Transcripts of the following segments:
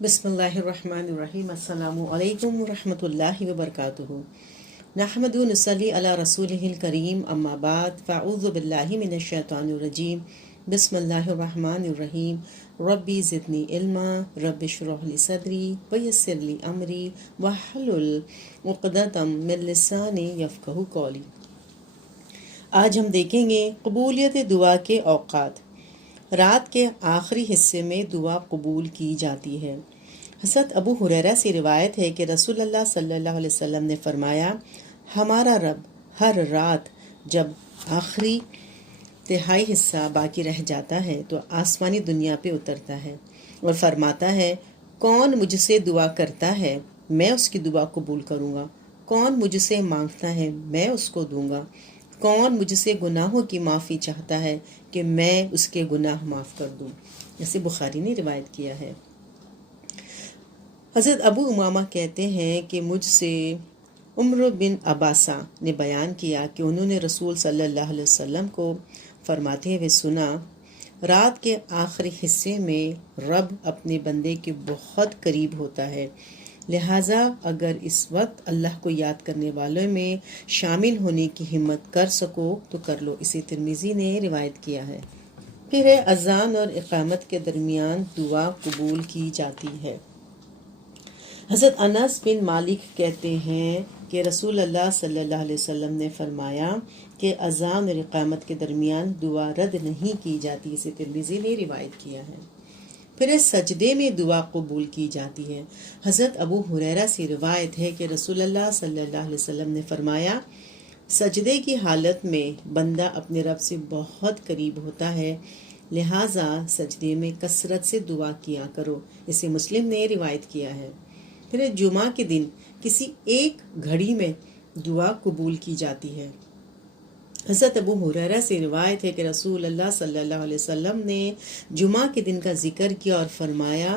بسم اللہ الرحمن الرحیم۔ السلام علیکم ورحمۃ اللہ وبرکاتہ۔ نحمد و نصلی علی رسولہ الکریم، اما بعد، فاعوذ باللہ من الشیطان الرجیم، بسم اللہ الرحمن الرحیم۔ ربی زدنی علما، رب اشرح لی صدری ویسر لی امری واحلل عقدۃ من لسانی یفقہوا قولی۔ آج ہم دیکھیں گے قبولیت دعا کے اوقات۔ رات کے آخری حصے میں دعا قبول کی جاتی ہے۔ حضرت ابو ہریرہ سے روایت ہے کہ رسول اللہ صلی اللہ علیہ وسلم نے فرمایا، ہمارا رب ہر رات جب آخری تہائی حصہ باقی رہ جاتا ہے تو آسمانی دنیا پہ اترتا ہے اور فرماتا ہے، کون مجھ سے دعا کرتا ہے میں اس کی دعا قبول کروں گا، کون مجھ سے مانگتا ہے میں اس کو دوں گا، کون مجھ سے گناہوں کی معافی چاہتا ہے کہ میں اس کے گناہ معاف کر دوں۔ جیسے بخاری نے روایت کیا ہے۔ حضرت ابو امامہ کہتے ہیں کہ مجھ سے عمر بن عباسہ نے بیان کیا کہ انہوں نے رسول صلی اللہ علیہ وسلم کو فرماتے ہوئے سنا، رات کے آخری حصے میں رب اپنے بندے کے بہت قریب ہوتا ہے، لہٰذا اگر اس وقت اللہ کو یاد کرنے والوں میں شامل ہونے کی ہمت کر سکو تو کر لو۔ اسے ترمذی نے روایت کیا ہے۔ پھر اذان اور اقامت کے درمیان دعا قبول کی جاتی ہے۔ حضرت انس بن مالک کہتے ہیں کہ رسول اللہ صلی اللہ علیہ وسلم نے فرمایا کہ اذان اور اقامت کے درمیان دعا رد نہیں کی جاتی۔ اسے ترمذی نے روایت کیا ہے۔ پھر سجدے میں دعا قبول کی جاتی ہے۔ حضرت ابو ہریرہ سے روایت ہے کہ رسول اللہ صلی اللہ علیہ وسلم نے فرمایا، سجدے کی حالت میں بندہ اپنے رب سے بہت قریب ہوتا ہے، لہٰذا سجدے میں کثرت سے دعا کیا کرو۔ اسے مسلم نے روایت کیا ہے۔ پھر جمعہ کے دن کسی ایک گھڑی میں دعا قبول کی جاتی ہے۔ حضرت ابو ہریرہ سے روایت ہے کہ رسول اللہ صلی اللہ علیہ وسلم نے جمعہ کے دن کا ذکر کیا اور فرمایا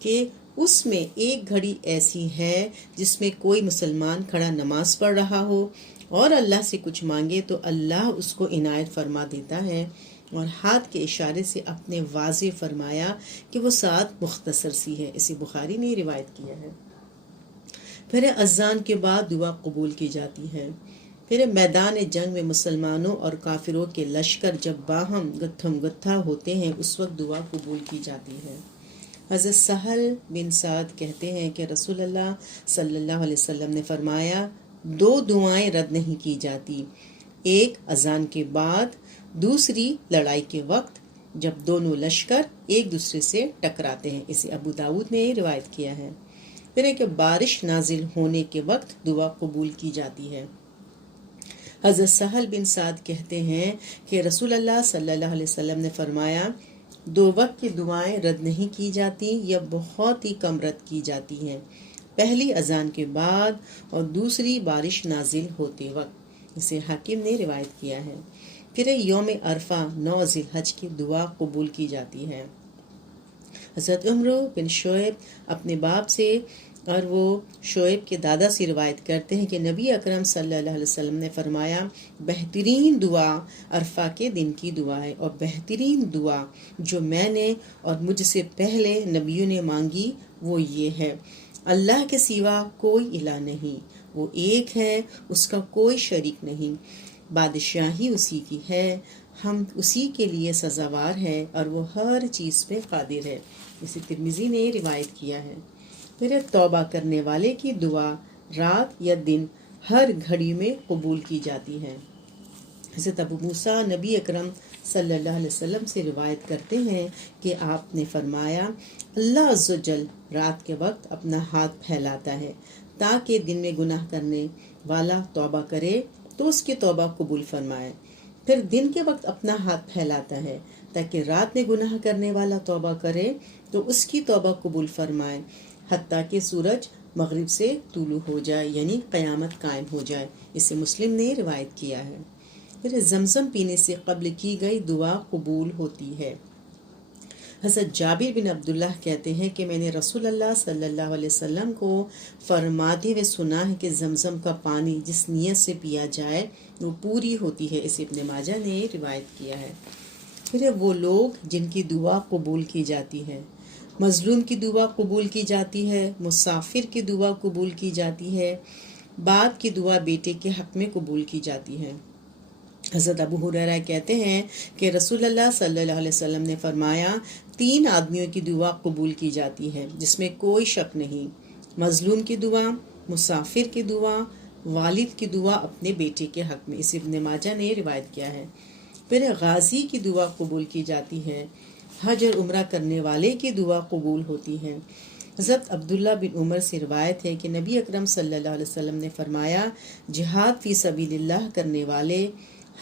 کہ اس میں ایک گھڑی ایسی ہے جس میں کوئی مسلمان کھڑا نماز پڑھ رہا ہو اور اللہ سے کچھ مانگے تو اللہ اس کو عنایت فرما دیتا ہے، اور ہاتھ کے اشارے سے اپنے واضح فرمایا کہ وہ ساتھ مختصر سی ہے۔ اسے بخاری نے روایت کیا ہے۔ پھر اذان کے بعد دعا قبول کی جاتی ہے۔ پھر میدان جنگ میں مسلمانوں اور کافروں کے لشکر جب باہم گتھم گتھا ہوتے ہیں اس وقت دعا قبول کی جاتی ہے۔ حضرت سہل بن سعد کہتے ہیں کہ رسول اللہ صلی اللہ علیہ وسلم نے فرمایا، دو دعائیں رد نہیں کی جاتی، ایک اذان کے بعد، دوسری لڑائی کے وقت جب دونوں لشکر ایک دوسرے سے ٹکراتے ہیں۔ اسے ابو داؤد نے روایت کیا ہے۔ پھر ہے کہ بارش نازل ہونے کے وقت دعا قبول کی جاتی ہے۔ حضرت سہل بن سعد کہتے ہیں کہ رسول اللہ صلی اللہ علیہ وسلم نے فرمایا، دو وقت کی دعائیں رد نہیں کی جاتی یا بہت ہی کم رد کی جاتی ہیں، پہلی اذان کے بعد اور دوسری بارش نازل ہوتے وقت۔ اسے حاکم نے روایت کیا ہے۔ پھر یوم عرفہ 9 ذی الحج کی دعا قبول کی جاتی ہے۔ حضرت عمر بن شعیب اپنے باپ سے اور وہ شعیب کے دادا سے روایت کرتے ہیں کہ نبی اکرم صلی اللہ علیہ وسلم نے فرمایا، بہترین دعا عرفہ کے دن کی دعا ہے، اور بہترین دعا جو میں نے اور مجھ سے پہلے نبیوں نے مانگی وہ یہ ہے، اللہ کے سوا کوئی الہ نہیں، وہ ایک ہے، اس کا کوئی شریک نہیں، بادشاہی اسی کی ہے، ہم اسی کے لیے سزاوار ہے اور وہ ہر چیز پہ قادر ہے۔ اسے ترمذی نے روایت کیا ہے۔ پھر توبہ کرنے والے کی دعا رات یا دن ہر گھڑی میں قبول کی جاتی ہے۔ حضرت ابو موسیٰ نبی اکرم صلی اللہ علیہ وسلم سے روایت کرتے ہیں کہ آپ نے فرمایا، اللہ عز و جل رات کے وقت اپنا ہاتھ پھیلاتا ہے تاکہ دن میں گناہ کرنے والا توبہ کرے تو اس کی توبہ قبول فرمائے، پھر دن کے وقت اپنا ہاتھ پھیلاتا ہے تاکہ رات میں گناہ کرنے والا توبہ کرے تو اس کی توبہ قبول فرمائے، حتیٰ کہ سورج مغرب سے طلوع ہو جائے، یعنی قیامت قائم ہو جائے۔ اسے مسلم نے روایت کیا ہے۔ پھر زمزم پینے سے قبل کی گئی دعا قبول ہوتی ہے۔ حضرت جابر بن عبداللہ کہتے ہیں کہ میں نے رسول اللہ صلی اللہ علیہ وسلم کو فرماتے ہوئے سنا ہے کہ زمزم کا پانی جس نیت سے پیا جائے وہ پوری ہوتی ہے۔ اسے ابن ماجہ نے روایت کیا ہے۔ پھر وہ لوگ جن کی دعا قبول کی جاتی ہے، مظلوم کی دعا قبول کی جاتی ہے، مسافر کی دعا قبول کی جاتی ہے، باپ کی دعا بیٹے کے حق میں قبول کی جاتی ہے۔ حضرت ابو ہریرہ کہتے ہیں کہ رسول اللہ صلی اللہ علیہ وسلم نے فرمایا 3 آدمیوں کی دعا قبول کی جاتی ہے جس میں کوئی شک نہیں، مظلوم کی دعا، مسافر کی دعا، والد کی دعا اپنے بیٹے کے حق میں۔ اسے ابن ماجہ نے روایت کیا ہے۔ پھر غازی کی دعا قبول کی جاتی ہے، حج اور عمرہ کرنے والے کی دعا قبول ہوتی ہے۔ حضرت عبداللہ بن عمر سے روایت ہے کہ نبی اکرم صلی اللہ علیہ وسلم نے فرمایا جہاد فی سبیل اللہ کرنے والے،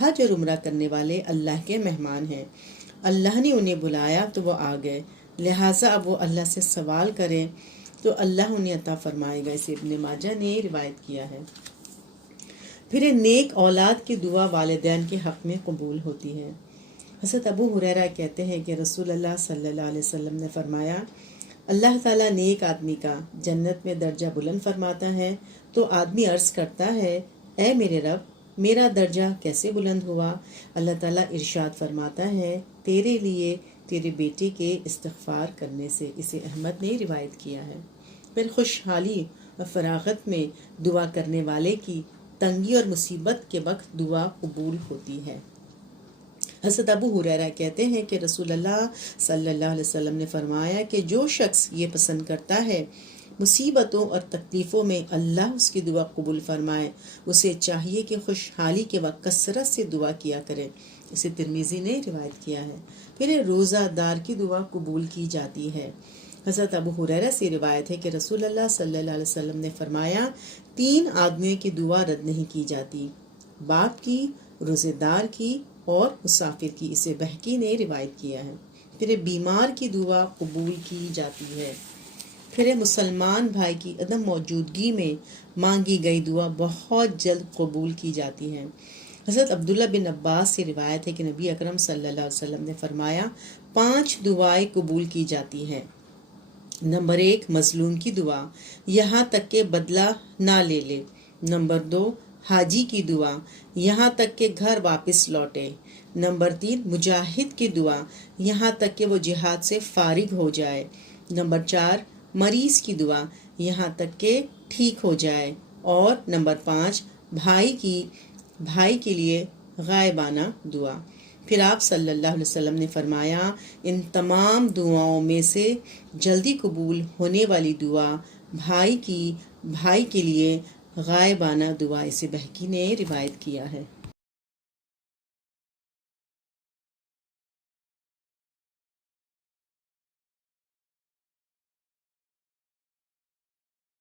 حج اور عمرہ کرنے والے اللہ کے مہمان ہیں، اللہ نے انہیں بلایا تو وہ آ گئے، لہٰذا اب وہ اللہ سے سوال کریں تو اللہ انہیں عطا فرمائے گا۔ اسے ابن ماجہ نے روایت کیا ہے۔ پھر نیک اولاد کی دعا والدین کے حق میں قبول ہوتی ہے۔ حضرت ابو ہریرہ کہتے ہیں کہ رسول اللہ صلی اللہ علیہ وسلم نے فرمایا اللہ تعالیٰ نیک آدمی کا جنت میں درجہ بلند فرماتا ہے تو آدمی عرض کرتا ہے اے میرے رب میرا درجہ کیسے بلند ہوا؟ اللہ تعالیٰ ارشاد فرماتا ہے تیرے لیے تیرے بیٹے کے استغفار کرنے سے۔ اسے احمد نے روایت کیا ہے۔ پھر خوشحالی اور فراغت میں دعا کرنے والے کی تنگی اور مصیبت کے وقت دعا قبول ہوتی ہے۔ حضرت ابو ہریرہ کہتے ہیں کہ رسول اللہ صلی اللہ علیہ وسلم نے فرمایا کہ جو شخص یہ پسند کرتا ہے مصیبتوں اور تکلیفوں میں اللہ اس کی دعا قبول فرمائے، اسے چاہیے کہ خوشحالی کے وقت کثرت سے دعا کیا کرے۔ اسے ترمذی نے روایت کیا ہے۔ پھر روزہ دار کی دعا قبول کی جاتی ہے۔ حضرت ابو ہریرہ سے روایت ہے کہ رسول اللہ صلی اللہ علیہ وسلم نے فرمایا 3 آدمیوں کی دعا رد نہیں کی جاتی، باپ کی، روزے دار کی اور مسافر کی۔ اسے بہقی نے روایت کیا ہے۔ پھر بیمار کی دعا قبول کی جاتی ہے۔ پھر مسلمان بھائی کی عدم موجودگی میں مانگی گئی دعا بہت جلد قبول کی جاتی ہے۔ حضرت عبداللہ بن عباس سے روایت ہے کہ نبی اکرم صلی اللہ علیہ وسلم نے فرمایا 5 دعائیں قبول کی جاتی ہیں۔ نمبر 1 مظلوم کی دعا یہاں تک کہ بدلہ نہ لے لے۔ نمبر 2 حاجی کی دعا یہاں تک کہ گھر واپس لوٹے۔ نمبر 3 مجاہد کی دعا یہاں تک کہ وہ جہاد سے فارغ ہو جائے۔ نمبر 4 مریض کی دعا یہاں تک کہ ٹھیک ہو جائے۔ اور نمبر 5 بھائی کے لیے غائبانہ دعا۔ پھر آپ صلی اللہ علیہ وسلم نے فرمایا ان تمام دعاؤں میں سے جلدی قبول ہونے والی دعا بھائی کے لیے غائبانہ دعا۔ اسے بہقی نے روایت کیا ہے۔